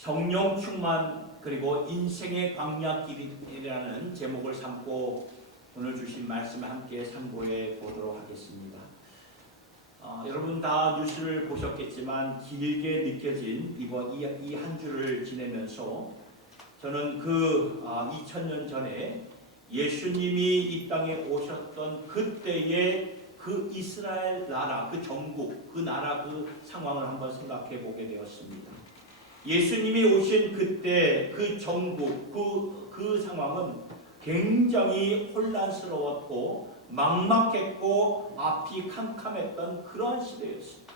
성령 충만 그리고 인생의 광야길이라는 제목을 삼고 오늘 주신 말씀을 함께 상고해 보도록 하겠습니다. 여러분 다 뉴스를 보셨겠지만 길게 느껴진 이번 이 한 주를 지내면서 저는 2000년 전에 예수님이 이 땅에 오셨던 그때의 그 이스라엘 나라, 그 정국, 그 나라, 그 상황을 한번 생각해 보게 되었습니다. 예수님이 오신 그때 그 정국, 그 상황은 굉장히 혼란스러웠고 막막했고 앞이 캄캄했던 그러한 시대였습니다.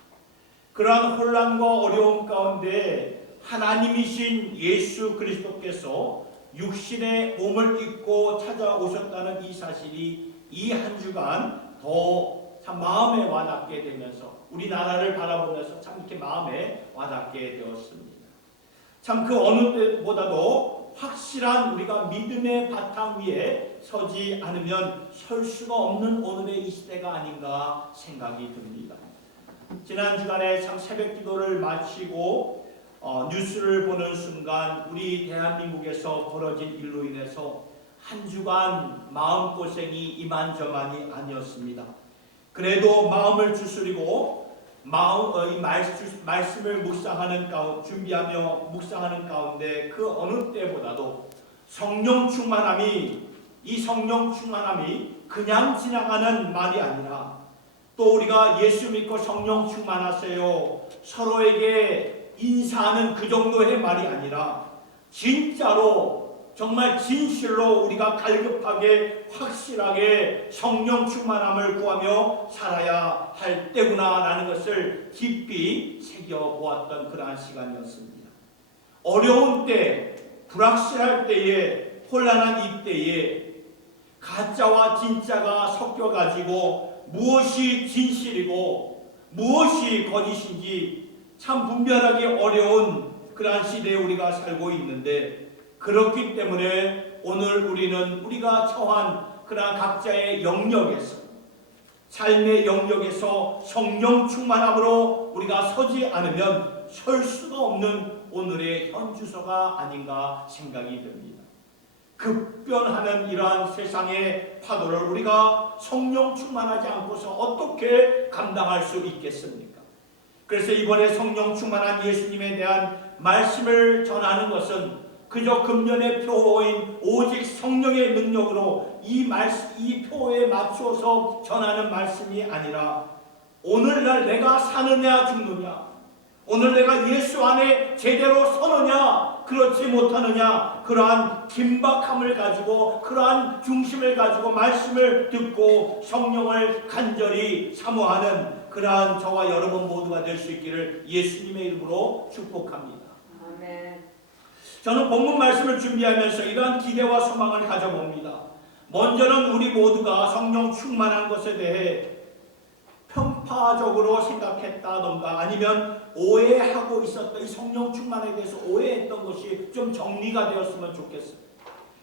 그러한 혼란과 어려움 가운데 하나님이신 예수 그리스도께서 육신의 몸을 입고 찾아오셨다는 이 사실이 이 한 주간 더 참 마음에 와닿게 되면서 우리나라를 바라보면서 참 이렇게 마음에 와닿게 되었습니다. 참 그 어느 때보다도 확실한 우리가 믿음의 바탕 위에 서지 않으면 설 수가 없는 오늘의 이 시대가 아닌가 생각이 듭니다. 지난 주간에 참 새벽 기도를 마치고 뉴스를 보는 순간 우리 대한민국에서 벌어진 일로 인해서 한 주간 마음고생이 이만저만이 아니었습니다. 그래도 마음을 추스리고 이 말씀을 준비하며 묵상하는 가운데 그 어느 때보다도 성령 충만함이 그냥 지나가는 말이 아니라 또 우리가 예수 믿고 성령 충만하세요 서로에게 인사하는 그 정도의 말이 아니라 진짜로 정말 진실로 우리가 갈급하게 확실하게 성령 충만함을 구하며 살아야 할 때구나라는 것을 깊이 새겨보았던 그러한 시간이었습니다. 어려운 때, 불확실할 때에, 혼란한 이때에 가짜와 진짜가 섞여가지고 무엇이 진실이고 무엇이 거짓인지 참 분별하기 어려운 그러한 시대에 우리가 살고 있는데 그렇기 때문에 오늘 우리가 처한 그러한 각자의 영역에서 삶의 영역에서 성령 충만함으로 우리가 서지 않으면 설 수가 없는 오늘의 현주소가 아닌가 생각이 듭니다. 급변하는 이러한 세상의 파도를 우리가 성령 충만하지 않고서 어떻게 감당할 수 있겠습니까? 그래서 이번에 성령 충만한 예수님에 대한 말씀을 전하는 것은 그저 금년의 표어인 오직 성령의 능력으로 이 표어에 맞추어서 전하는 말씀이 아니라 오늘날 내가 사느냐 죽느냐, 오늘 내가 예수 안에 제대로 서느냐 그렇지 못하느냐, 그러한 긴박함을 가지고 그러한 중심을 가지고 말씀을 듣고 성령을 간절히 사모하는 그러한 저와 여러분 모두가 될 수 있기를 예수님의 이름으로 축복합니다. 아멘. 저는 본문 말씀을 준비하면서 이러한 기대와 소망을 가져봅니다. 먼저는 우리 모두가 성령 충만한 것에 대해 편파적으로 생각했다던가 아니면 오해하고 있었던 이 성령 충만에 대해서 오해했던 것이 좀 정리가 되었으면 좋겠어요.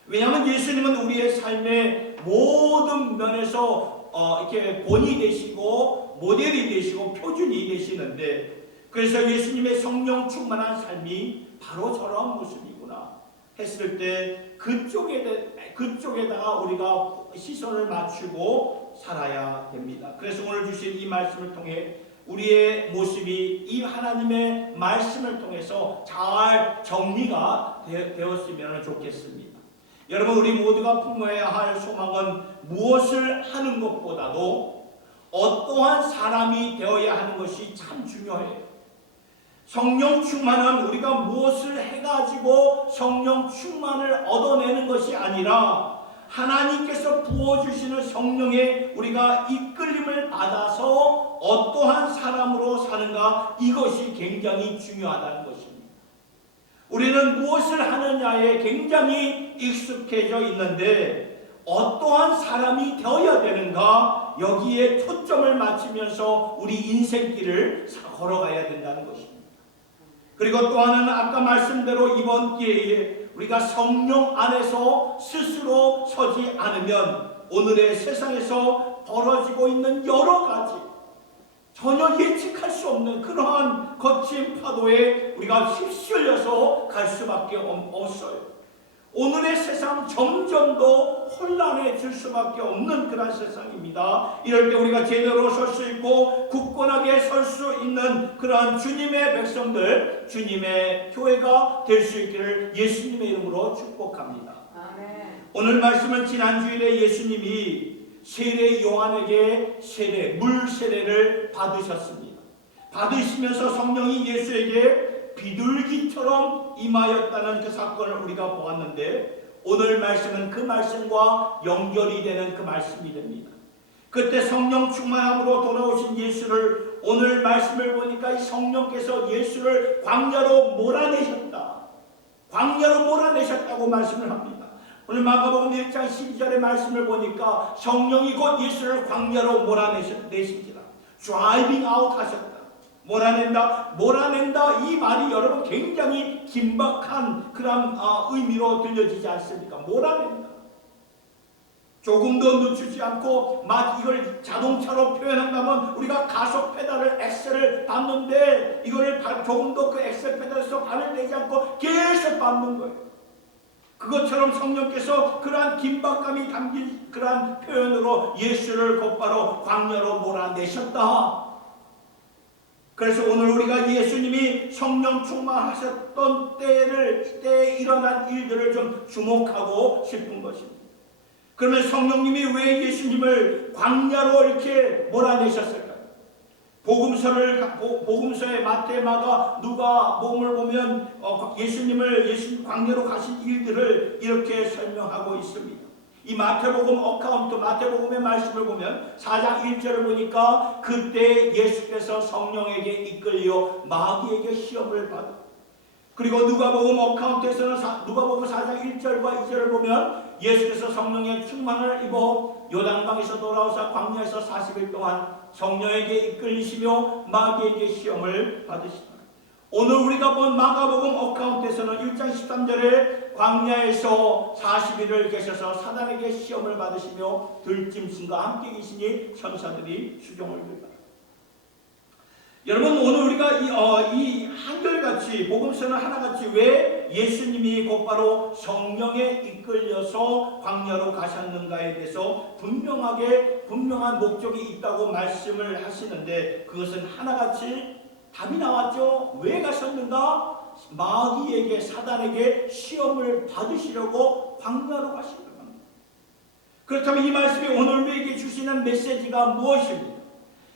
왜냐하면 예수님은 우리의 삶의 모든 면에서 이렇게 본이 되시고 모델이 되시고 표준이 되시는데 그래서 예수님의 성령 충만한 삶이 바로 저런 모습이구나 했을 때 그쪽에다가 우리가 시선을 맞추고 살아야 됩니다. 그래서 오늘 주신 이 말씀을 통해 우리의 모습이 이 하나님의 말씀을 통해서 잘 정리가 되었으면 좋겠습니다. 여러분 우리 모두가 품어야 할 소망은 무엇을 하는 것보다도 어떠한 사람이 되어야 하는 것이 참 중요해요. 성령 충만은 우리가 무엇을 해가지고 성령 충만을 얻어내는 것이 아니라 하나님께서 부어주시는 성령에 우리가 이끌림을 받아서 어떠한 사람으로 사는가 이것이 굉장히 중요하다는 것입니다. 우리는 무엇을 하느냐에 굉장히 익숙해져 있는데 어떠한 사람이 되어야 되는가 여기에 초점을 맞추면서 우리 인생길을 걸어가야 된다는 것입니다. 그리고 또 하나는 아까 말씀대로 이번 기회에 우리가 성령 안에서 스스로 서지 않으면 오늘의 세상에서 벌어지고 있는 여러 가지 전혀 예측할 수 없는 그러한 거친 파도에 우리가 휩쓸려서 갈 수밖에 없어요. 오늘의 세상 점점 더 혼란해질 수밖에 없는 그런 세상입니다. 이럴 때 우리가 제대로 설 수 있고 굳건하게 설 수 있는 그러한 주님의 백성들, 주님의 교회가 될 수 있기를 예수님의 이름으로 축복합니다. 아멘. 오늘 말씀은 지난주일에 예수님이 세례 요한에게 물 세례를 받으셨습니다. 받으시면서 성령이 예수에게 비둘기처럼 임하였다는 그 사건을 우리가 보았는데, 오늘 말씀은 그 말씀과 연결이 되는 그 말씀이 됩니다. 그때 성령 충만함으로 돌아오신 예수를, 오늘 말씀을 보니까 이 성령께서 예수를 광야로 몰아내셨다, 광야로 몰아내셨다고 말씀을 합니다. 오늘 마가복음 1장 12절의 말씀을 보니까 성령이 곧 예수를 광야로 몰아내신지라, 드라이빙 아웃 하셨다. 몰아낸다 이 말이 여러분 굉장히 긴박한 그런 의미로 들려지지 않습니까? 몰아낸다. 조금도 늦추지 않고, 이걸 자동차로 표현한다면 우리가 가속 페달을 엑셀을 밟는데 이거를 조금도 그 엑셀 페달에서 발을 내지 않고 계속 밟는 거예요. 그것처럼 성령께서 그러한 긴박감이 담긴 그러한 표현으로 예수를 곧바로 광야로 몰아내셨다. 그래서 오늘 우리가 예수님이 성령 충만하셨던 때에 일어난 일들을 좀 주목하고 싶은 것입니다. 그러면 성령님이 왜 예수님을 광야로 이렇게 몰아내셨을까요? 복음서의 마태, 마가, 누가 복음을 보면 예수님 광야로 가신 일들을 이렇게 설명하고 있습니다. 이 마태복음 어카운트, 마태복음의 말씀을 보면 4장 1절을 보니까 그때 예수께서 성령에게 이끌려 마귀에게 시험을 받아. 그리고 누가복음 어카운트에서는 누가복음 4장 1절과 2절을 보면 예수께서 성령의 충만을 입어 요단강에서 돌아오사 광야에서 40일 동안 성령에게 이끌리시며 마귀에게 시험을 받으시다. 오늘 우리가 본 마가복음 어카운트에서는 1장 13절에 광야에서 40일을 계셔서 사단에게 시험을 받으시며 들짐승과 함께 계시니 천사들이 수종을 들다. 여러분, 오늘 우리가 이 한결같이 복음서는 하나같이 왜 예수님이 곧바로 성령에 이끌려서 광야로 가셨는가에 대해서 분명한 목적이 있다고 말씀을 하시는데, 그것은 하나같이 답이 나왔죠. 왜 가셨는가? 마귀에게, 사단에게 시험을 받으시려고 광야로 가시려고 합니다. 그렇다면 이 말씀이 오늘 우리에게 주시는 메시지가 무엇입니까?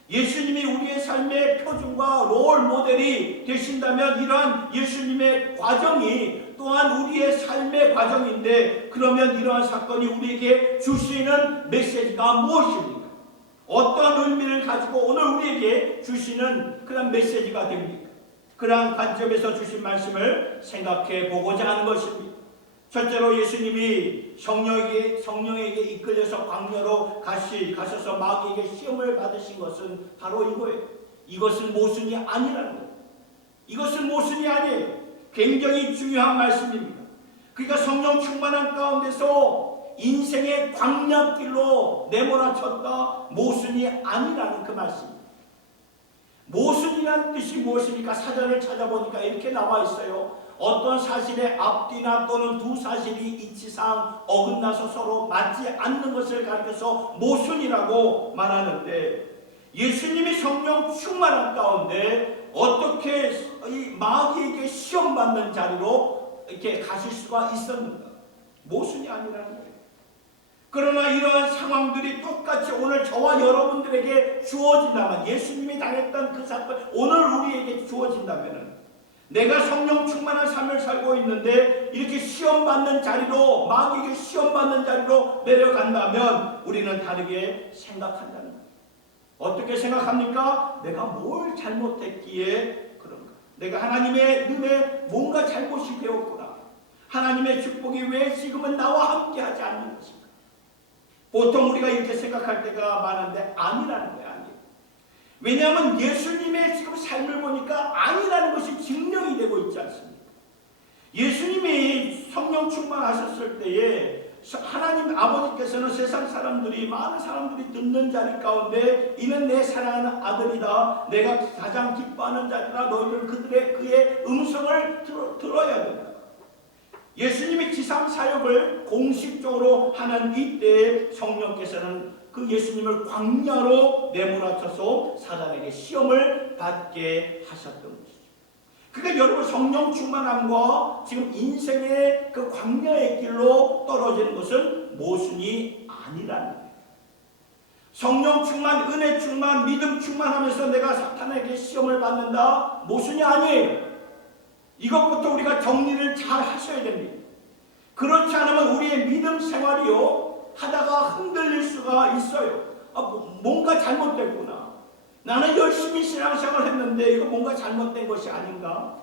예수님이 우리의 삶의 표준과 롤 모델이 되신다면 이러한 예수님의 과정이 또한 우리의 삶의 과정인데, 그러면 이러한 사건이 우리에게 주시는 메시지가 무엇입니까? 어떤 의미를 가지고 오늘 우리에게 주시는 그런 메시지가 됩니까? 그러한 관점에서 주신 말씀을 생각해 보고자 하는 것입니다. 첫째로 예수님이 성령에게 이끌려서 광야로 가셔서 마귀에게 시험을 받으신 것은 바로 이거예요. 이것은 모순이 아니라는 거예요. 이것은 모순이 아니에요. 굉장히 중요한 말씀입니다. 그러니까 성령 충만한 가운데서 인생의 광야길로 내몰아쳤다, 모순이 아니라는 그 말씀입니다. 모순이라는 뜻이 무엇입니까? 사전을 찾아보니까 이렇게 나와 있어요. 어떤 사실의 앞뒤나 또는 두 사실이 이치상 어긋나서 서로 맞지 않는 것을 가리켜서 모순이라고 말하는데, 예수님이 성령 충만한 가운데 어떻게 이 마귀에게 시험받는 자리로 이렇게 가실 수가 있었는가? 모순이 아니라는 거예요. 그러나 이러한 상황들이 똑같이 오늘 저와 여러분들에게 주어진다면, 예수님이 당했던 그 사건 오늘 우리에게 주어진다면, 내가 성령 충만한 삶을 살고 있는데 이렇게 시험받는 자리로, 마귀에게 시험받는 자리로 내려간다면 우리는 다르게 생각한다는 거예요. 어떻게 생각합니까? 내가 뭘 잘못했기에 그런가? 내가 하나님의 눈에 뭔가 잘못이 되었구나. 하나님의 축복이 왜 지금은 나와 함께 하지 않는 것인가? 보통 우리가 이렇게 생각할 때가 많은데 아니라는 거예요. 아니에요. 왜냐하면 예수님의 지금 삶을 보니까 아니라는 것이 증명이 되고 있지 않습니까? 예수님이 성령 충만하셨을 때에 하나님 아버지께서는 세상 사람들이 많은 사람들이 듣는 자리 가운데 이는 내 사랑하는 아들이다. 내가 가장 기뻐하는 자리라. 너희들 그의 음성을 들어야 된다. 예수님이 지상 사역을 공식적으로 하는 이때에 성령께서는 그 예수님을 광야로 내몰아쳐서 사단에게 시험을 받게 하셨던 것이죠. 그러니까 여러분 성령 충만함과 지금 인생의 그 광야의 길로 떨어지는 것은 모순이 아니라는 거예요. 성령 충만, 은혜 충만, 믿음 충만하면서 내가 사탄에게 시험을 받는다? 모순이 아니에요. 이것부터 우리가 정리를 잘 하셔야 됩니다. 그렇지 않으면 우리의 믿음 생활이요 하다가 흔들릴 수가 있어요. 뭔가 잘못됐구나. 나는 열심히 신앙생활을 했는데 이거 뭔가 잘못된 것이 아닌가?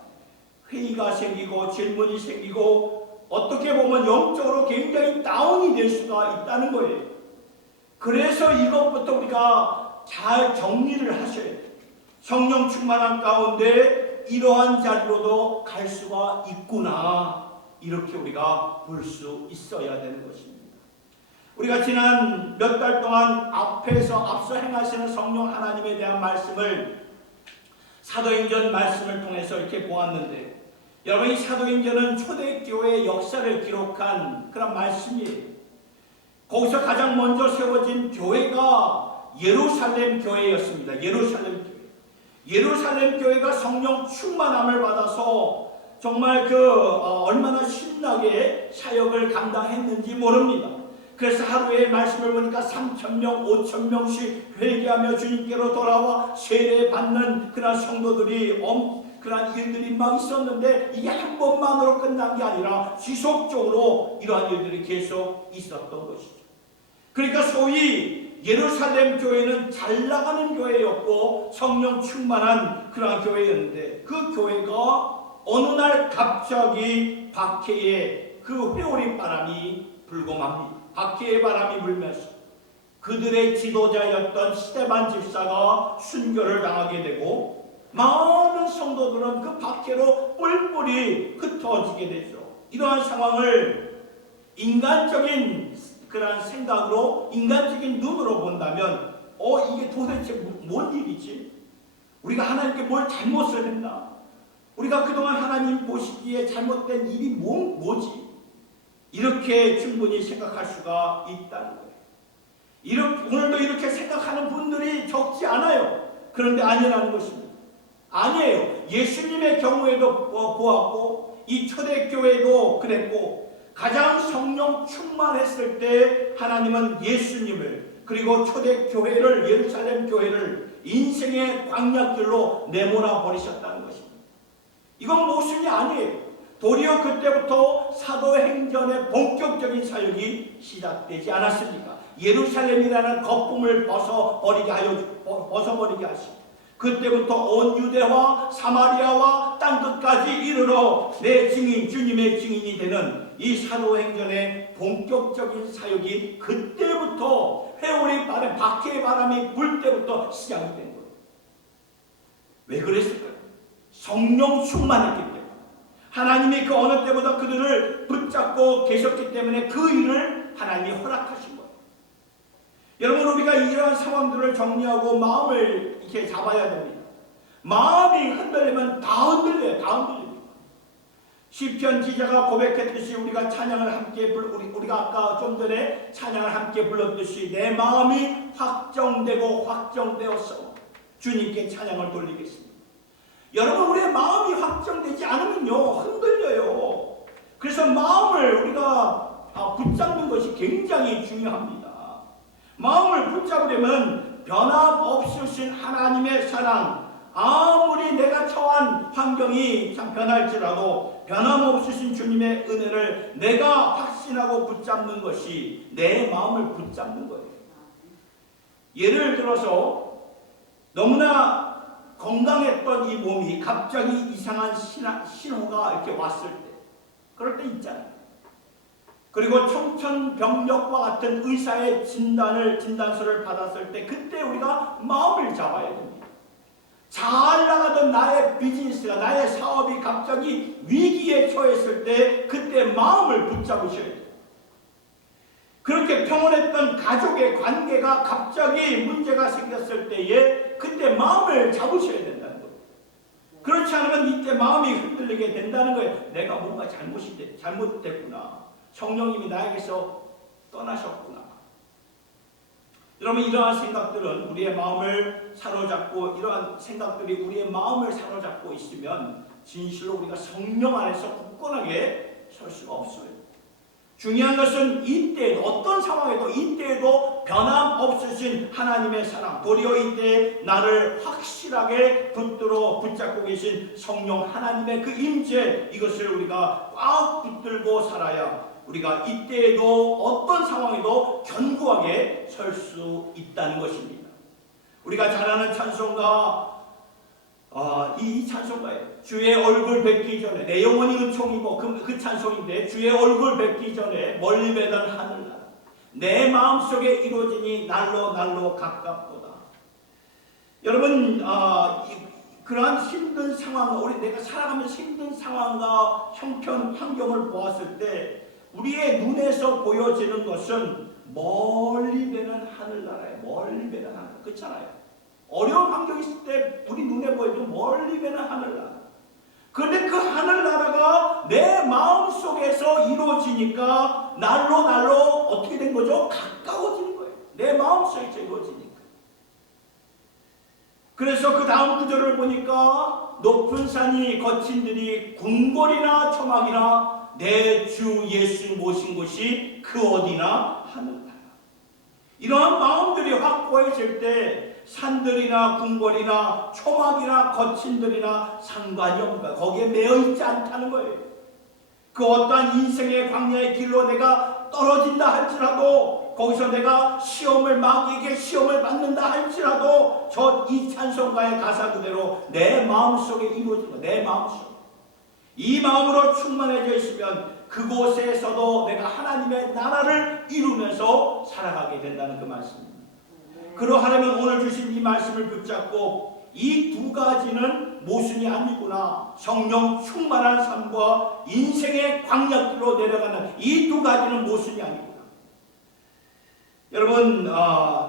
회의가 생기고 질문이 생기고 어떻게 보면 영적으로 굉장히 다운이 될 수가 있다는 거예요. 그래서 이것부터 우리가 잘 정리를 하셔야 돼요. 성령 충만한 가운데 이러한 자리로도 갈 수가 있구나. 이렇게 우리가 볼 수 있어야 되는 것입니다. 우리가 지난 몇 달 동안 앞서 행하시는 성령 하나님에 대한 말씀을 사도행전 말씀을 통해서 이렇게 보았는데 여러분 이 사도행전은 초대교회의 역사를 기록한 그런 말씀이에요. 거기서 가장 먼저 세워진 교회가 예루살렘 교회였습니다. 예루살렘 교회가 성령 충만함을 받아서 정말 얼마나 신나게 사역을 감당했는지 모릅니다. 그래서 하루에 말씀을 보니까 3,000명, 5,000명씩 회개하며 주님께로 돌아와 세례받는 그런 성도들이 그런 일들이 막 있었는데 이게 한 번만으로 끝난 게 아니라 지속적으로 이러한 일들이 계속 있었던 것이죠. 그러니까 소위 예루살렘 교회는 잘 나가는 교회였고 성령 충만한 그런 교회였는데 그 교회가 어느 날 갑자기 박해의 그 회오리 바람이 불고 맙니다. 박해의 바람이 불면서 그들의 지도자였던 스데반 집사가 순교를 당하게 되고 많은 성도들은 그 박해로 뿔뿔이 흩어지게 되죠. 이러한 상황을 인간적인 그런 생각으로 인간적인 눈으로 본다면 이게 도대체 뭔 일이지? 우리가 하나님께 뭘 잘못을 했나? 우리가 그동안 하나님 보시기에 잘못된 일이 뭐지? 이렇게 충분히 생각할 수가 있다는 거예요. 오늘도 이렇게 생각하는 분들이 적지 않아요. 그런데 아니라는 것입니다. 아니에요. 예수님의 경우에도 보았고 이 초대교회도 그랬고 가장 성령 충만했을 때 하나님은 예수님을 그리고 초대교회를 예루살렘 교회를 인생의 광야길로 내몰아 버리셨다는 것입니다. 이건 모순이 아니에요. 도리어 그때부터 사도행전의 본격적인 사역이 시작되지 않았습니까? 예루살렘이라는 거품을 벗어버리게 하시고 그때부터 온 유대와 사마리아와 땅끝까지 이르러 내 증인 주님의 증인이 되는 이 사도행전의 본격적인 사역이 그때부터 회오리 바람 박해의 바람이 불 때부터 시작이 된 거예요. 왜 그랬을까요? 성령 충만했기 때문에 하나님이 그 어느 때보다 그들을 붙잡고 계셨기 때문에 그 일을 하나님이 허락하신 거예요. 여러분 우리가 이러한 상황들을 정리하고 마음을 이렇게 잡아야 됩니다. 마음이 흔들리면 다 흔들려요. 다 흔들립니다. 시편 기자가 고백했듯이 우리가 찬양을 함께 우리가 아까 좀 전에 찬양을 함께 불렀듯이 내 마음이 확정되어서 주님께 찬양을 돌리겠습니다. 여러분 우리의 마음이 확정되지 않으면요 흔들려요. 그래서 마음을 우리가 붙잡는 것이 굉장히 중요합니다. 마음을 붙잡으려면 변함없으신 하나님의 사랑 아무리 내가 처한 환경이 참 변할지라도 변함없으신 주님의 은혜를 내가 확신하고 붙잡는 것이 내 마음을 붙잡는 거예요. 예를 들어서 너무나 건강했던 이 몸이 갑자기 이상한 신호가 이렇게 왔을 때 그럴 때 있잖아요. 그리고 청천벽력과 같은 의사의 진단서를 받았을 때 그때 우리가 마음을 잡아야 됩니다. 잘 나가던 나의 비즈니스가 나의 사업이 갑자기 위기에 처했을 때 그때 마음을 붙잡으셔야 돼요. 그렇게 평온했던 가족의 관계가 갑자기 문제가 생겼을 때에 그때 마음을 잡으셔야 된다는 거예요. 그렇지 않으면 이때 마음이 흔들리게 된다는 거예요. 내가 뭔가 잘못됐구나. 성령님이 나에게서 떠나셨구나. 여러분, 이러한 생각들은 우리의 마음을 사로잡고, 이러한 생각들이 우리의 마음을 사로잡고 있으면 진실로 우리가 성령 안에서 굳건하게 설 수가 없어요. 중요한 것은 이때 어떤 상황에도 이때에도 변함없으신 하나님의 사랑, 도리어 이때 나를 확실하게 붙잡고 계신 성령 하나님의 그 임재, 이것을 우리가 꽉 붙들고 살아야 우리가 이때에도 어떤 상황에도 견고하게 설 수 있다는 것입니다. 우리가 잘 아는 찬송가, 이 찬송가예요. 주의 얼굴 뵙기 전에 내 영혼이 은총이고, 그 찬송인데, 주의 얼굴 뵙기 전에 멀리 배던 하늘나라 내 마음속에 이루어지니 날로 날로 가깝도다. 여러분, 그러한 힘든 상황, 내가 살아가면서 힘든 상황과 형편, 환경을 보았을 때 우리의 눈에서 보여지는 것은 멀리 배는 하늘나라예요. 멀리 배는 하늘나라. 그렇잖아요. 어려운 환경이 있을 때 우리 눈에 보여도 멀리 배는 하늘나라. 그런데 그 하늘나라가 내 마음속에서 이루어지니까 날로 날로 어떻게 된 거죠? 가까워지는 거예요. 내 마음속에서 이루어지니까. 그래서 그 다음 구절을 보니까 높은 산이 거친 들이 궁궐이나 초막이나 내 주 예수 모신 곳이 그 어디나 하늘나라. 이러한 마음들이 확고해질 때 산들이나 궁궐이나 초막이나 거친들이나 상관이 없는, 거기에 매여 있지 않다는 거예요. 그 어떠한 인생의 광야의 길로 내가 떨어진다 할지라도, 거기서 내가 마귀에게 시험을 받는다 할지라도, 이 찬송가의 가사 그대로 내 마음속에 이루어진 거, 내 마음속. 이 마음으로 충만해져 있으면 그곳에서도 내가 하나님의 나라를 이루면서 살아가게 된다는 그 말씀입니다. 그러하려면 오늘 주신 이 말씀을 붙잡고 이 두 가지는 모순이 아니구나. 성령 충만한 삶과 인생의 광야길로 내려가는 이 두 가지는 모순이 아니구나. 여러분,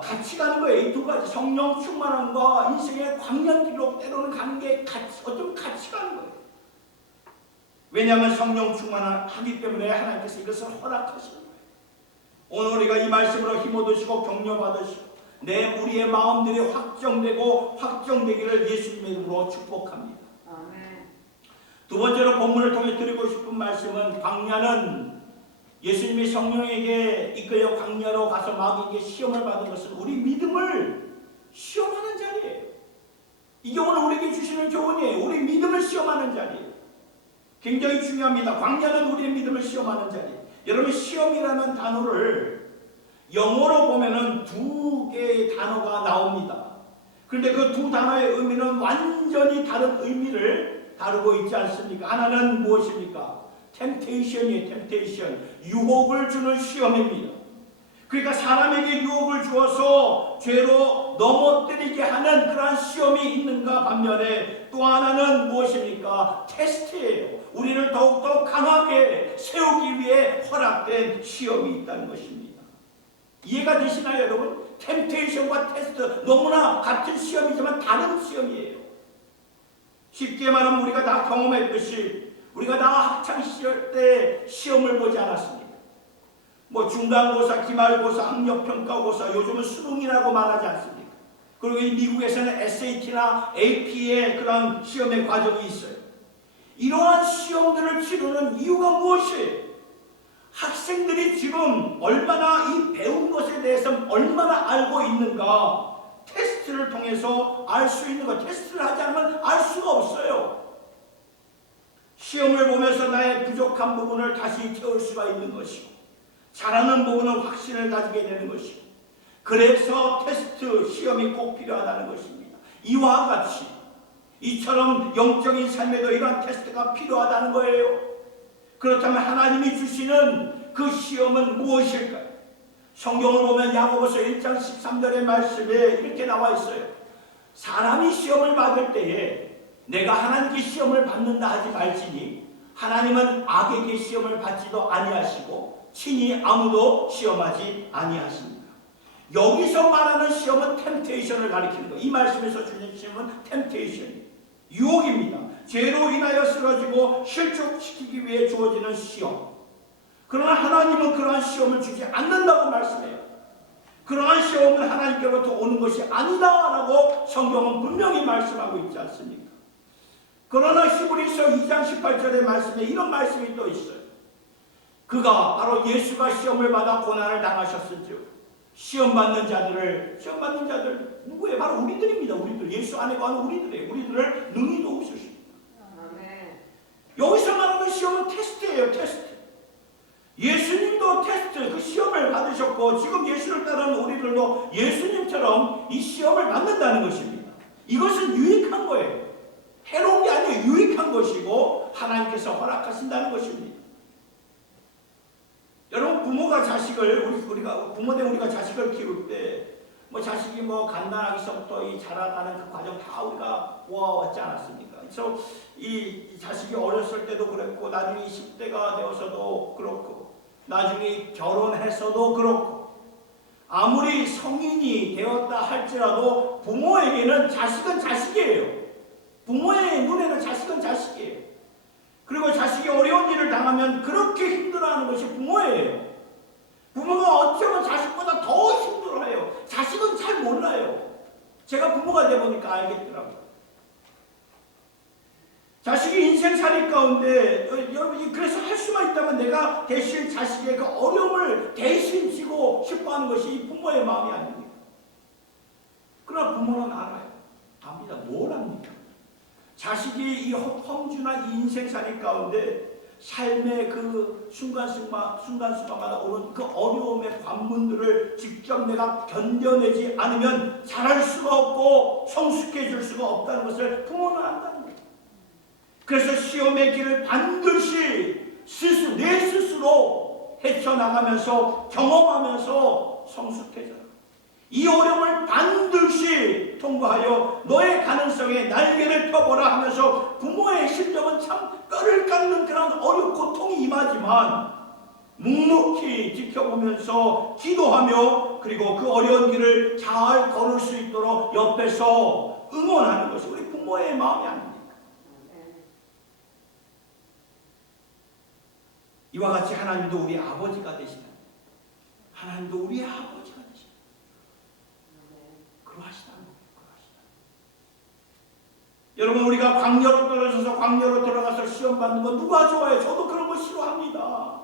같이 가는 거예요. 이 두 가지, 성령 충만함과 인생의 광야길로 때로는 가는 게 어쩜 같이 가는 거예요. 왜냐하면 성령 충만하기 때문에 하나님께서 이것을 허락하시는 거예요. 오늘 우리가 이 말씀으로 힘 얻으시고 격려 받으시고 우리의 마음들이 확정되기를 예수님의 이름으로 축복합니다. 아멘. 두 번째로 본문을 통해 드리고 싶은 말씀은, 광야는 예수님이 성령에게 이끌려 광야로 가서 마귀에게 시험을 받은 것은 우리 믿음을 시험하는 자리예요. 이게 오늘 우리에게 주시는 교훈이에요. 우리 믿음을 시험하는 자리예요. 굉장히 중요합니다. 광야는 우리의 믿음을 시험하는 자리. 여러분, 시험이라는 단어를 영어로 보면은 두 개의 단어가 나옵니다. 그런데 그 두 단어의 의미는 완전히 다른 의미를 다루고 있지 않습니까? 하나는 무엇입니까? 템테이션이에요. 템테이션. 유혹을 주는 시험입니다. 그러니까 사람에게 유혹을 주어서 죄로 넘어뜨리게 하는 그러한 시험이 있는가 반면에, 또 하나는 무엇입니까? 테스트예요. 우리를 더욱더 강하게 세우기 위해 허락된 시험이 있다는 것입니다. 이해가 되시나요, 여러분? 템테이션과 테스트, 너무나 같은 시험이지만 다른 시험이에요. 쉽게 말하면 우리가 다 경험했듯이 우리가 다 학창시절 때 시험을 보지 않았습니까? 중간고사, 기말고사, 학력평가고사, 요즘은 수능이라고 말하지 않습니까? 그리고 이 미국에서는 SAT나 AP의 그런 시험의 과정이 있어요. 이러한 시험들을 치르는 이유가 무엇이에요? 학생들이 지금 얼마나 이 배운 것에 대해서 얼마나 알고 있는가, 테스트를 통해서 알 수 있는 것. 테스트를 하지 않으면 알 수가 없어요. 시험을 보면서 나의 부족한 부분을 다시 채울 수가 있는 것이고, 잘하는 부분은 확신을 가지게 되는 것이고, 그래서 테스트, 시험이 꼭 필요하다는 것입니다. 이와 같이 이처럼 영적인 삶에도 이러한 테스트가 필요하다는 거예요. 그렇다면 하나님이 주시는 그 시험은 무엇일까요? 성경을 보면 야고보서 1장 13절의 말씀에 이렇게 나와 있어요. 사람이 시험을 받을 때에 내가 하나님께 시험을 받는다 하지 말지니 하나님은 악에게 시험을 받지도 아니하시고 친히 아무도 시험하지 아니하십니다. 여기서 말하는 시험은 템테이션을 가리키는 거예요. 이 말씀에서 주신 시험은 템테이션, 유혹입니다. 죄로 인하여 쓰러지고 실족시키기 위해 주어지는 시험. 그러나 하나님은 그러한 시험을 주지 않는다고 말씀해요. 그러한 시험은 하나님께로부터 오는 것이 아니다라고 성경은 분명히 말씀하고 있지 않습니까? 그러나 히브리서 2장 18절의 말씀에 이런 말씀이 또 있어요. 그가 바로 예수가 시험을 받아 고난을 당하셨은즉 시험받는 자들 누구예요? 바로 우리들입니다. 우리들, 예수 안에 거하는 우리들이에요. 우리들을 능히 도우셨습니다. 여기서 말하는 시험은 테스트예요. 테스트. 예수님도 테스트, 그 시험을 받으셨고 지금 예수를 따르는 우리들도 예수님처럼 이 시험을 받는다는 것입니다. 이것은 유익한 거예요. 해로운 게 아니에요. 유익한 것이고 하나님께서 허락하신다는 것입니다. 여러분, 부모가 자식을 우리가 자식을 키울 때 자식이 갓난아기서부터 이 자라나는 그 과정 다 우리가 보아왔지 않았습니까? 그래서 이 자식이 어렸을 때도 그랬고 나중에 10대가 되어서도 그렇고 나중에 결혼해서도 그렇고 아무리 성인이 되었다 할지라도 부모에게는 자식은 자식이에요. 부모의 눈에는 자식은 자식이에요. 그리고 자식이 어려운 일을 당하면 그렇게 힘들어하는 것이 부모예요. 부모가 어쩌면 자식보다 더 힘들어해요. 자식은 잘 몰라요. 제가 부모가 되보니까 알겠더라고요. 자식이 인생살이 가운데 여러분이 그래서 할 수만 있다면 내가 대신 자식의 그 어려움을 대신 지고 싶어하는 것이 이 부모의 마음이 아닙니까? 그러나 부모는 알아요. 압니다. 뭘 압니까? 자식이 이 험준한 인생살이 가운데 삶의 그 순간순간마다 오는 그 어려움의 관문들을 직접 내가 견뎌내지 않으면 자랄 수가 없고 성숙해질 수가 없다는 것을 부모는 안다는 거예요. 그래서 시험의 길을 반드시 내 스스로 헤쳐나가면서 경험하면서 성숙해져라. 이 어려움을 반드시 통과하여 너의 가능성에 날개를 펴보라 하면서 부모의 실력은 참 뼈를 깎는 그런 어려운 고통이 임하지만 묵묵히 지켜보면서 기도하며 그리고 그 어려운 길을 잘 걸을 수 있도록 옆에서 응원하는 것이 우리 부모의 마음이 아닙니까? 이와 같이 하나님도 우리 아버지가 되시다. 하나님도 우리 아버지가 되시다. 그러하시다는 거예요. 여러분, 우리가 광야로 떨어져서 광야로 들어가서 시험 받는 거 누가 좋아해요? 저도 그런 거 싫어합니다.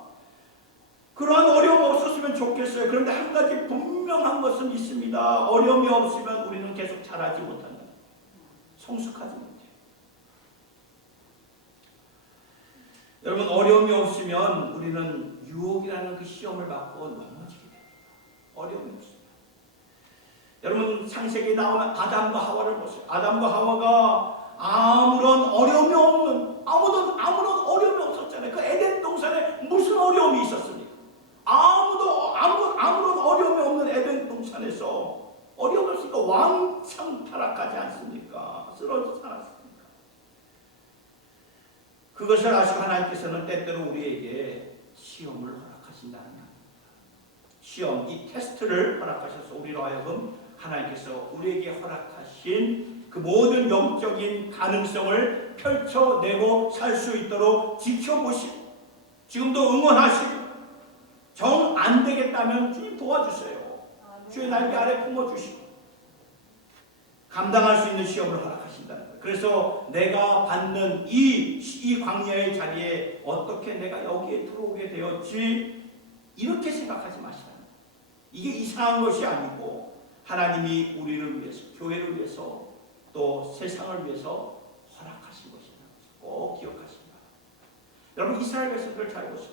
그러한 어려움 없었으면 좋겠어요. 그런데 한 가지 분명한 것은 있습니다. 어려움이 없으면 우리는 계속 자라지 못한다. 성숙하지 못해요. 여러분, 어려움이 없으면 우리는 유혹이라는 그 시험을 받고 넘어지게 됩니다. 어려움이 없습니다. 여러분, 창세기에 나오는 아담과 하와를 보세요. 아담과 하와가 아무런 어려움이 없었잖아요. 그 에덴 동산에 무슨 어려움이 있었습니까? 아무런 어려움이 없는 에덴 동산에서 어려움이 없으니까 왕창 타락하지 않습니까? 쓰러지지 않았습니까? 그것을 아시고 하나님께서는 때때로 우리에게 시험을 허락하신다는 겁니다. 시험, 이 테스트를 허락하셔서 우리로 하여금 하나님께서 우리에게 허락하신 그 모든 영적인 가능성을 펼쳐내고 살 수 있도록 지켜보시고 지금도 응원하시고 정 안 되겠다면 주님 도와주세요. 주의 날개 아래 품어주시고 감당할 수 있는 시험을 허락하신다는 거예요. 그래서 내가 받는 이 광야의 자리에 어떻게 내가 여기에 들어오게 되었지 이렇게 생각하지 마시라는 거예요. 이게 이상한 것이 아니고 하나님이 우리를 위해서, 교회를 위해서, 또 세상을 위해서 허락하신 것이라는 것을 꼭 기억하십니다. 여러분, 이스라엘 백성들을 잘 보세요.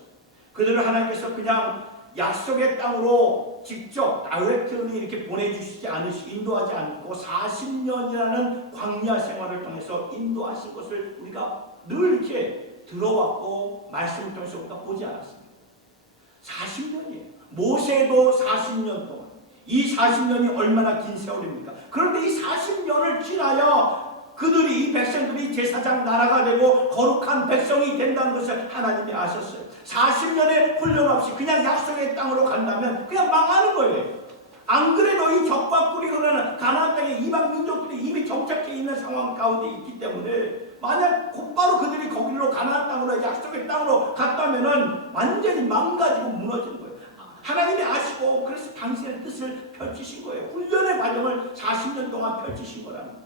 그들을 하나님께서 그냥 약속의 땅으로 직접 다이렉트리 이렇게 보내주시지 인도하지 않고 40년이라는 광야 생활을 통해서 인도하신 것을 우리가 늘 이렇게 들어왔고 말씀을 통해서 우리가 보지 않았습니다. 40년이에요. 모세도 40년 동안. 이 40년이 얼마나 긴 세월입니까? 그런데 이 40년을 지나야 그들이 이 백성들이 제사장 나라가 되고 거룩한 백성이 된다는 것을 하나님이 아셨어요. 40년의 훈련 없이 그냥 약속의 땅으로 간다면 그냥 망하는 거예요. 안 그래도 이 적과 꿀이 흐르는 가나안 땅에 이방 민족들이 이미 정착해 있는 상황 가운데 있기 때문에 만약 곧바로 그들이 거기로 가나안 땅으로 약속의 땅으로 갔다면은 완전히 망가지고 무너지는 거예요. 하나님이 아시고 그래서 당신의 뜻을 펼치신 거예요. 훈련의 과정을 40년 동안 펼치신 거라는 거예요.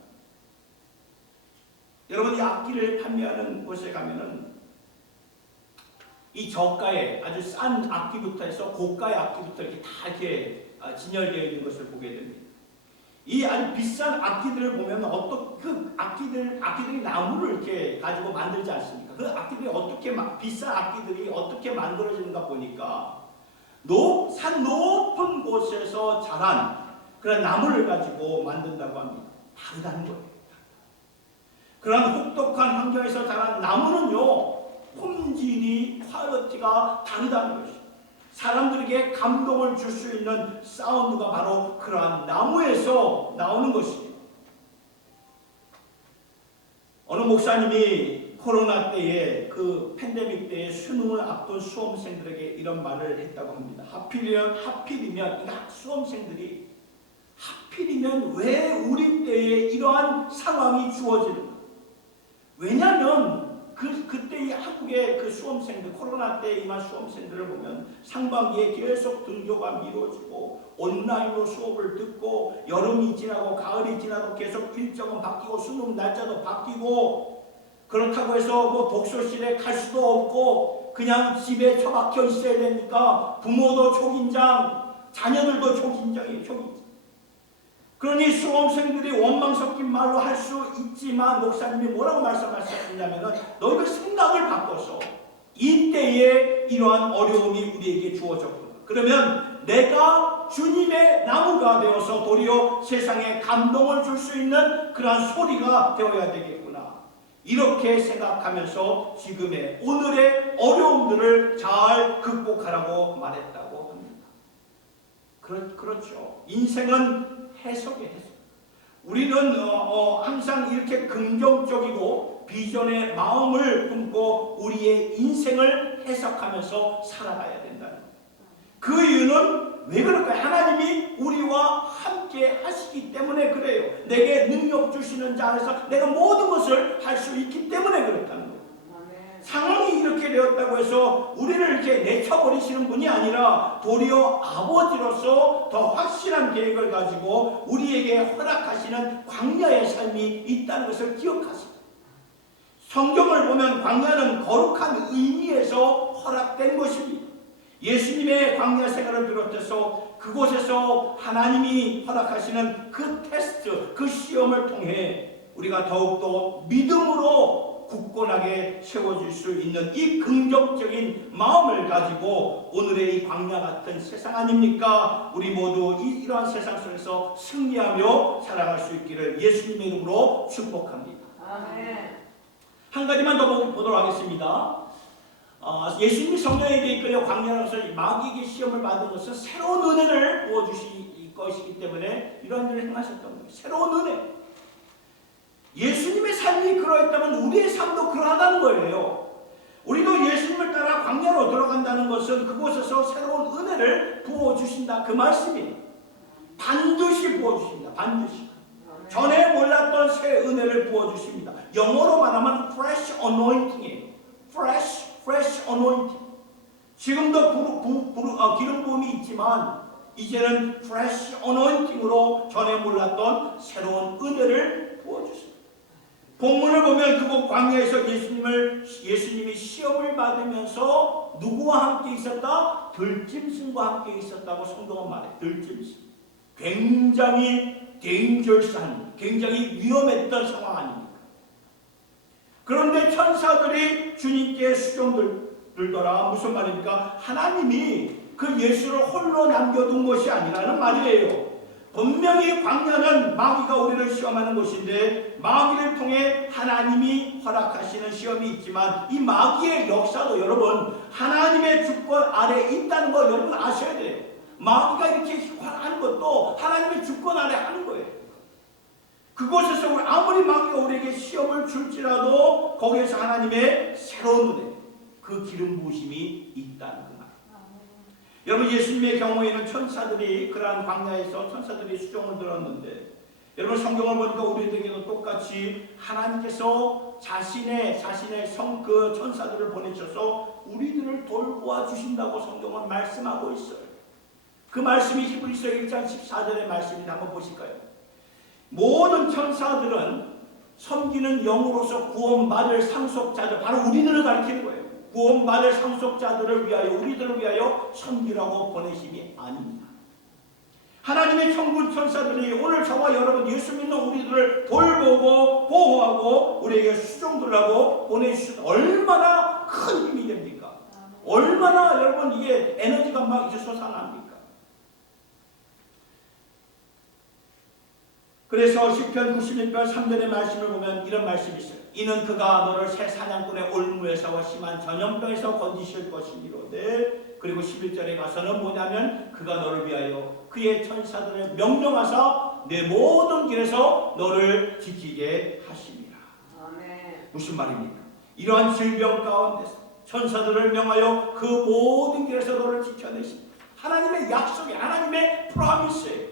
여러분, 이 악기를 판매하는 곳에 가면은 이 저가의 아주 싼 악기부터 해서 고가의 악기부터 이렇게 다 이렇게 진열되어 있는 것을 보게 됩니다. 이 아주 비싼 악기들을 보면 그 악기들이 나무를 이렇게 가지고 만들지 않습니까? 그 악기들이 비싼 악기들이 어떻게 만들어지는가 보니까 산 높은 곳에서 자란 그런 나무를 가지고 만든다고 합니다. 다르다는 거예요. 그런 혹독한 환경에서 자란 나무는요, 품질이, 퀄리티가 다르다는 것이죠. 사람들에게 감동을 줄 수 있는 사운드가 바로 그러한 나무에서 나오는 것입니다. 어느 목사님이 코로나 때에 그 팬데믹 때에 수능을 앞둔 수험생들에게 이런 말을 했다고 합니다. 하필이면 이 수험생들이 하필이면 왜 우리 때에 이러한 상황이 주어지는가? 왜냐하면 그때 한국의 그 수험생들, 코로나 때 임한 수험생들을 보면 상반기에 계속 등교가 미뤄지고 온라인으로 수업을 듣고 여름이 지나고 가을이 지나도 계속 일정은 바뀌고 수능 날짜도 바뀌고 그렇다고 해서 뭐 독서실에 갈 수도 없고 그냥 집에 처박혀 있어야 되니까 부모도 초긴장, 자녀들도 초긴장. 그러니 수험생들이 원망 섞인 말로 할 수 있지만 목사님이 뭐라고 말씀하셨냐면 너희들 생각을 바꿔서 이때에 이러한 어려움이 우리에게 주어졌구나. 그러면 내가 주님의 나무가 되어서 도리어 세상에 감동을 줄 수 있는 그러한 소리가 되어야 되겠구나. 이렇게 생각하면서 지금의 오늘의 어려움들을 잘 극복하라고 말했다고 합니다. 그렇죠. 인생은 해석의 해석. 우리는 항상 이렇게 긍정적이고 비전의 마음을 품고 우리의 인생을 해석하면서 살아가야 된다는 거예요. 그 이유는 왜 그럴까요? 하나님이 우리와 함께 하시기 때문에 그래요. 내게 능력 주시는 자 안에서 내가 모든 것을 할 수 있기 때문에 그렇다는 거예요. 상황이 이렇게 되었다고 해서 우리를 이렇게 내쳐버리시는 분이 아니라 도리어 아버지로서 더 확실한 계획을 가지고 우리에게 허락하시는 광야의 삶이 있다는 것을 기억하십니다. 성경을 보면 광야는 거룩한 의미에서 허락된 것입니다. 예수님의 광야 생활을 비롯해서 그곳에서 하나님이 허락하시는 그 테스트, 그 시험을 통해 우리가 더욱더 믿음으로 굳건하게 세워질 수 있는 이 긍정적인 마음을 가지고 오늘의 이 광야 같은 세상 아닙니까? 우리 모두 이러한 세상 속에서 승리하며 살아갈 수 있기를 예수님의 이름으로 축복합니다. 아멘. 한 가지만 더 보도록 하겠습니다. 예수님이 성령에게 이끌려 광야로서 마귀에게 시험을 받은 것은 새로운 은혜를 부어주실 것이기 때문에 이러한 일을 행하셨던 거예요. 새로운 은혜. 예수님의 삶이 그러했다면 우리의 삶도 그러하다는 거예요. 우리도 예수님을 따라 광야로 들어간다는 것은 그곳에서 새로운 은혜를 부어주신다 그 말씀이에요. 반드시 부어주십니다. 반드시. 전에 몰랐던 새 은혜를 부어주십니다. 영어로 말하면 fresh anointing이에요. fresh anointing. 지금도 기름 부음이 있지만 이제는 fresh anointing으로 전에 몰랐던 새로운 은혜를 부어주십니다. 본문을 보면 그곳 광야에서 예수님이 시험을 받으면서 누구와 함께 있었다? 들짐승과 함께 있었다고 성경은 말해요. 들짐승. 굉장히 dangerous한, 굉장히 위험했던 상황 아닙니까? 그런데 천사들이 주님께 수종들더라. 무슨 말입니까? 하나님이 그 예수를 홀로 남겨둔 것이 아니라는 말이에요. 분명히 광야는 마귀가 우리를 시험하는 곳인데 마귀를 통해 하나님이 허락하시는 시험이 있지만 이 마귀의 역사도 여러분 하나님의 주권 아래 있다는 거 여러분 아셔야 돼요. 마귀가 이렇게 하는 것도 하나님의 주권 아래 하는 거예요. 그곳에서 아무리 마귀가 우리에게 시험을 줄지라도 거기에서 하나님의 새로운 은혜, 그 기름 부으심이 있다는 그 말. 여러분, 예수님의 경우에는 천사들이 그러한 광야에서 천사들이 수종을 들었는데, 여러분 성경을 보니까 우리에게도 똑같이 하나님께서 자신의 그 천사들을 보내셔서 우리들을 돌보아 주신다고 성경은 말씀하고 있어요. 그 말씀이 히브리서 1장 14절의 말씀입니다. 한번 보실까요? 모든 천사들은 섬기는 영으로서 구원받을 상속자들, 바로 우리들을 가리키는 거예요. 구원받을 상속자들을 위하여, 우리들을 위하여 섬기라고 보내심이 아닙니다. 하나님의 천군 천사들이 오늘 저와 여러분 예수 믿는 우리들을 돌보고 보호하고 우리에게 수종들라고 보내주신 얼마나 큰 힘이 됩니까? 얼마나 여러분 이게 에너지가 막 이제 솟아납니까? 그래서 시편 91편 3절의 말씀을 보면 이런 말씀이 있어요. 이는 그가 너를 새 사냥꾼의 올무에서와 심한 전염병에서 건지실 것이니로되, 그리고 11절에 가서는 뭐냐면 그가 너를 위하여 그의 천사들을 명령하사 내 모든 길에서 너를 지키게 하시니라. 아멘. 무슨 말입니까? 이러한 질병 가운데서 천사들을 명하여 그 모든 길에서 너를 지켜내십니다. 하나님의 약속이, 하나님의 프로미스예요.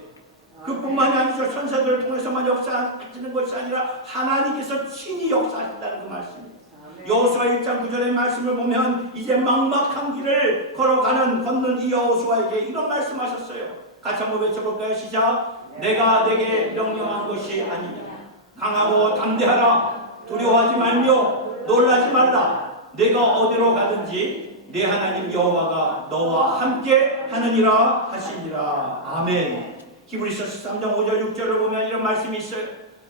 그뿐만이 아니죠. 천사들을 통해서만 역사하시는 것이 아니라 하나님께서 친히 역사하신다는 그 말씀입니다. 여호수아 1장 9절의 말씀을 보면 이제 막막한 길을 걷는 이 여호수아에게 이런 말씀하셨어요. 같이 한번 외쳐볼까요? 시작. 내가 내게 명령한 것이 아니냐. 강하고 담대하라. 두려워하지 말며 놀라지 말라. 내가 어디로 가든지 내 하나님 여호와가 너와 함께 하느니라 하시니라. 아멘. 히브리서 13장 5절 6절을 보면 이런 말씀이 있어요.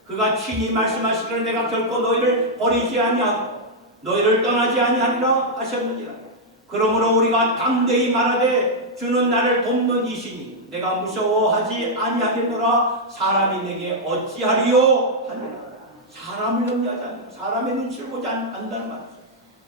그가 친히 말씀하시기를 내가 결코 너희를 버리지 아니하고 너희를 떠나지 아니하리라 하셨느니라. 그러므로 우리가 담대히 말하되 주는 나를 돕는 이시니 내가 무서워하지 아니하겠노라. 사람이 내게 어찌하리요 하니라. 사람을 염려하지 않는다. 사람의 눈치를 보지 않는다는 말이죠.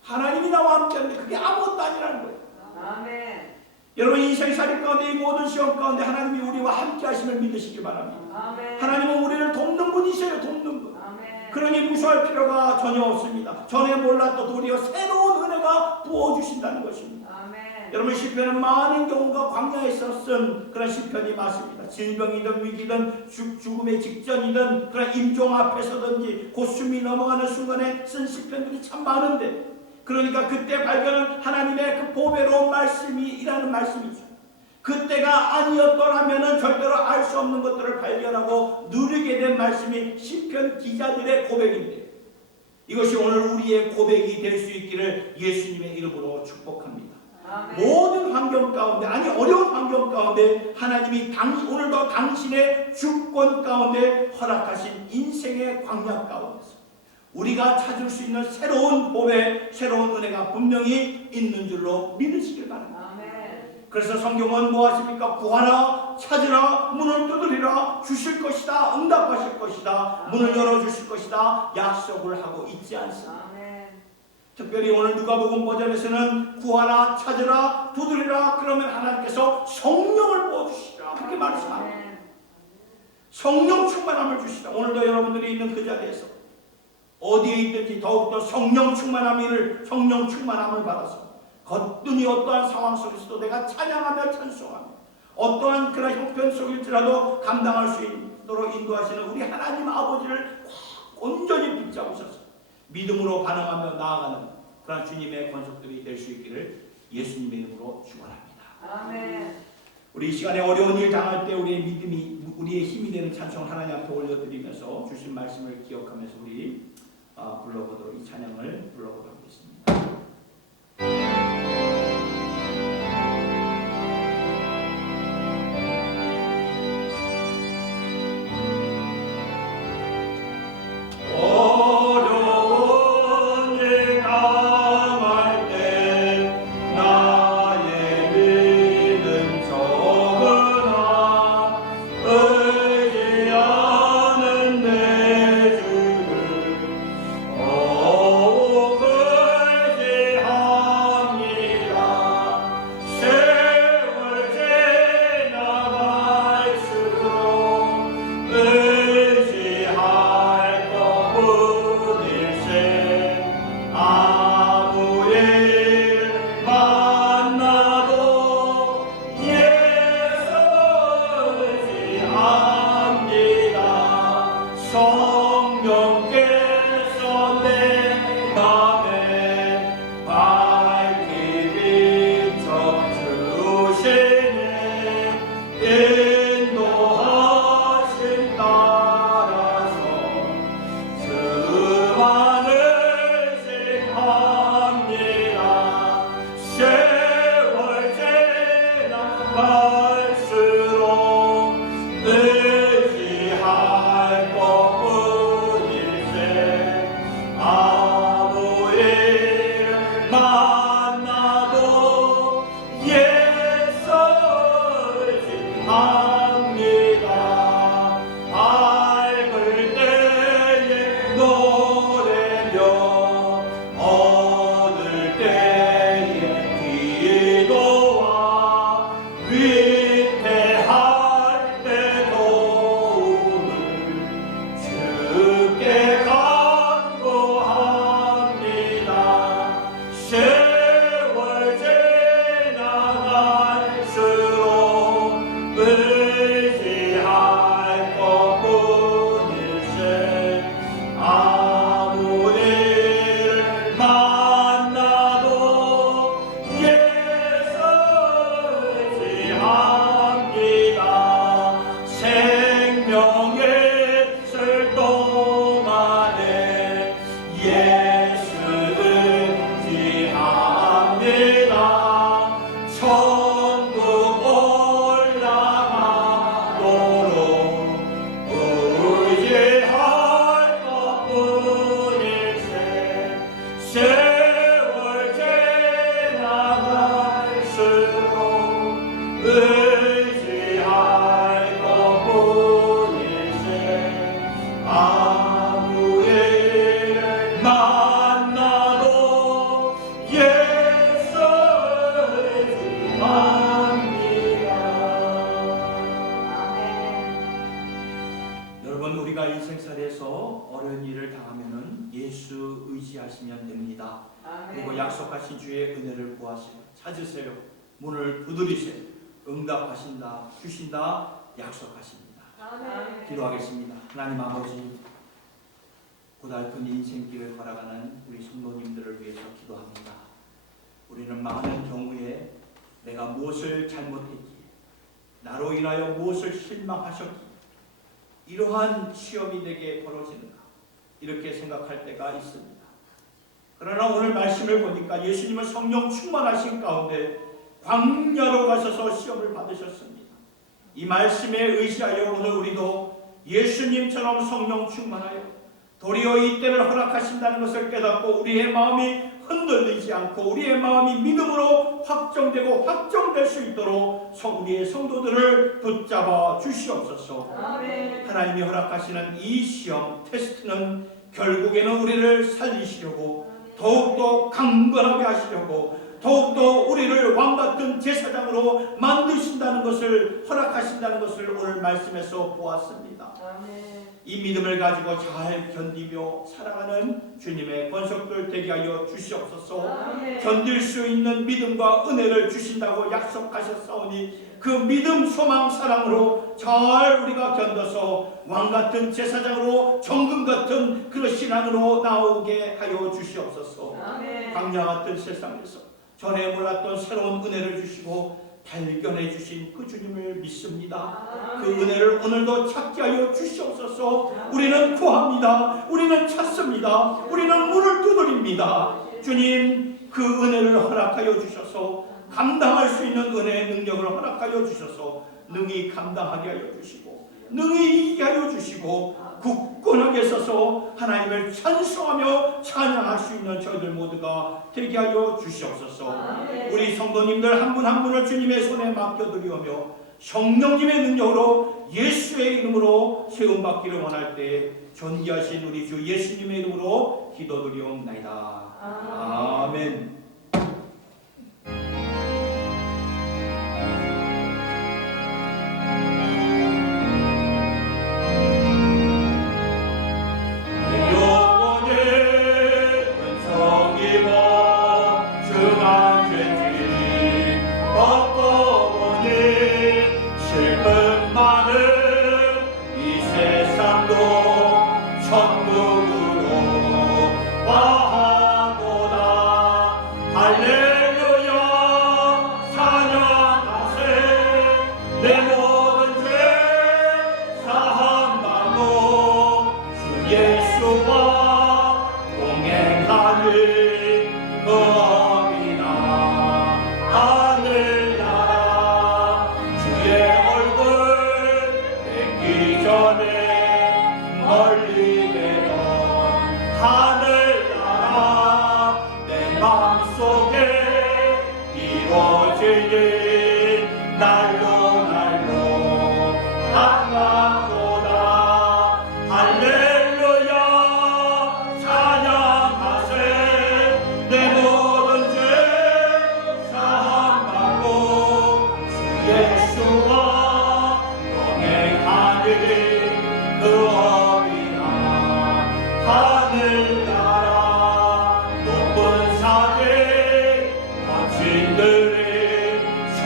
하나님이 나와 함께하는데 그게 아무것도 아니라는 거예요. 아멘. 여러분, 인생살이 가운데 이 모든 시험 가운데 하나님이 우리와 함께 하심을 믿으시기 바랍니다. 아멘. 하나님은 우리를 돕는 분이세요. 돕는 분. 아멘. 그러니 무서워할 필요가 전혀 없습니다. 전에 몰랐던 도리어 새로운 은혜가 부어주신다는 것입니다. 아멘. 여러분, 시편은 많은 경우가 광야에서 쓴 그런 시편이 맞습니다. 질병이든 위기든 죽음의 직전이든 그런 임종 앞에서든지 곧 숨이 넘어가는 순간에 쓴 시편들이 참 많은데, 그러니까 그때 발견한 하나님의 그 보배로운 말씀이라는 말씀이죠. 그때가 아니었더라면 절대로 알 수 없는 것들을 발견하고 누리게 된 말씀이 시편 기자들의 고백인데, 이것이 오늘 우리의 고백이 될 수 있기를 예수님의 이름으로 축복합니다. 아멘. 모든 환경 가운데, 아니 어려운 환경 가운데 하나님이 오늘도 당신의 주권 가운데 허락하신 인생의 광야 가운데서 우리가 찾을 수 있는 새로운 보배, 새로운 은혜가 분명히 있는 줄로 믿으시길 바랍니다. 아멘. 그래서 성경은 뭐 하십니까? 구하라, 찾으라, 문을 두드리라, 주실 것이다, 응답하실 것이다, 문을 열어주실 것이다 약속을 하고 있지 않습니다. 아멘. 특별히 오늘 누가복음 버전에서는 구하라, 찾으라, 두드리라, 그러면 하나님께서 성령을 부어주시라 그렇게 말씀합니다. 성령 충만함을 주시라. 오늘도 여러분들이 있는 그 자리에서 어디에 있든지 더욱더 성령 충만함을 받아서 거뜬히 어떠한 상황 속에서도 내가 찬양하며 찬송하며 어떠한 그런 형편 속일지라도 감당할 수 있도록 인도하시는 우리 하나님 아버지를 온전히 붙잡으셔서 믿음으로 반응하며 나아가는 그런 주님의 권속들이 될 수 있기를 예수님의 이름으로 축원합니다. 아멘. 우리 이 시간에 어려운 일 당할 때 우리의 믿음이, 우리의 힘이 되는 찬송 하나님 앞에 올려드리면서 주신 말씀을 기억하면서 우리 불러보도록, 이 찬양을 불러보도록 하겠습니다. Oh 의지할 것뿐일세. 아무 일을 만나도 예수 의지합니다. 여러분, 우리가 인생살이에서 어려운 일을 당하면은 예수 의지하시면 됩니다. 그리고 약속하신 주의 은혜를 구하세요. 찾으세요. 문을 두드리세요. 응답하신다, 주신다, 약속하십니다. 기도하겠습니다. 하나님 아버지, 고달픈 인생길을 걸어가는 우리 성도님들을 위해서 기도합니다. 우리는 많은 경우에 내가 무엇을 잘못했기에, 나로 인하여 무엇을 실망하셨기에 이러한 시험이 내게 벌어지는가, 이렇게 생각할 때가 있습니다. 그러나 오늘 말씀을 보니까 예수님은 성령 충만하신 가운데 광야로 가셔서 시험을 받으셨습니다. 이 말씀에 의지하여 오늘 우리도 예수님처럼 성령 충만하여 도리어 이 때를 허락하신다는 것을 깨닫고 우리의 마음이 흔들리지 않고 우리의 마음이 믿음으로 확정되고 확정될 수 있도록 우리의 성도들을 붙잡아 주시옵소서. 하나님이 허락하시는 이 시험, 테스트는 결국에는 우리를 살리시려고, 더욱더 강건하게 하시려고, 더욱더 우리를 왕같은 제사장으로 만드신다는 것을, 허락하신다는 것을 오늘 말씀에서 보았습니다. 이 믿음을 가지고 잘 견디며 살아가는 주님의 권속들 되게 하여 주시옵소서. 견딜 수 있는 믿음과 은혜를 주신다고 약속하셨사오니 그 믿음, 소망, 사랑으로 잘 우리가 견뎌서 왕같은 제사장으로 정금같은 그런 신앙으로 나오게 하여 주시옵소서. 광야 같은 세상에서 전에 몰랐던 새로운 은혜를 주시고 발견해 주신 그 주님을 믿습니다. 그 은혜를 오늘도 찾게 하여 주시옵소서. 우리는 구합니다. 우리는 찾습니다. 우리는 문을 두드립니다. 주님, 그 은혜를 허락하여 주셔서 감당할 수 있는 은혜의 능력을 허락하여 주셔서 능히 감당하게 하여 주시고 능히 이기게 하여 주시고 굳건하게 서서 하나님을 찬송하며 찬양할 수 있는 저희들 모두가 되게 하여 주시옵소서. 우리 성도님들 한 분 한 분을 주님의 손에 맡겨드리오며 성령님의 능력으로 예수의 이름으로 세움받기를 원할 때 존귀하신 우리 주 예수님의 이름으로 기도드리옵나이다. 아멘.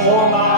소망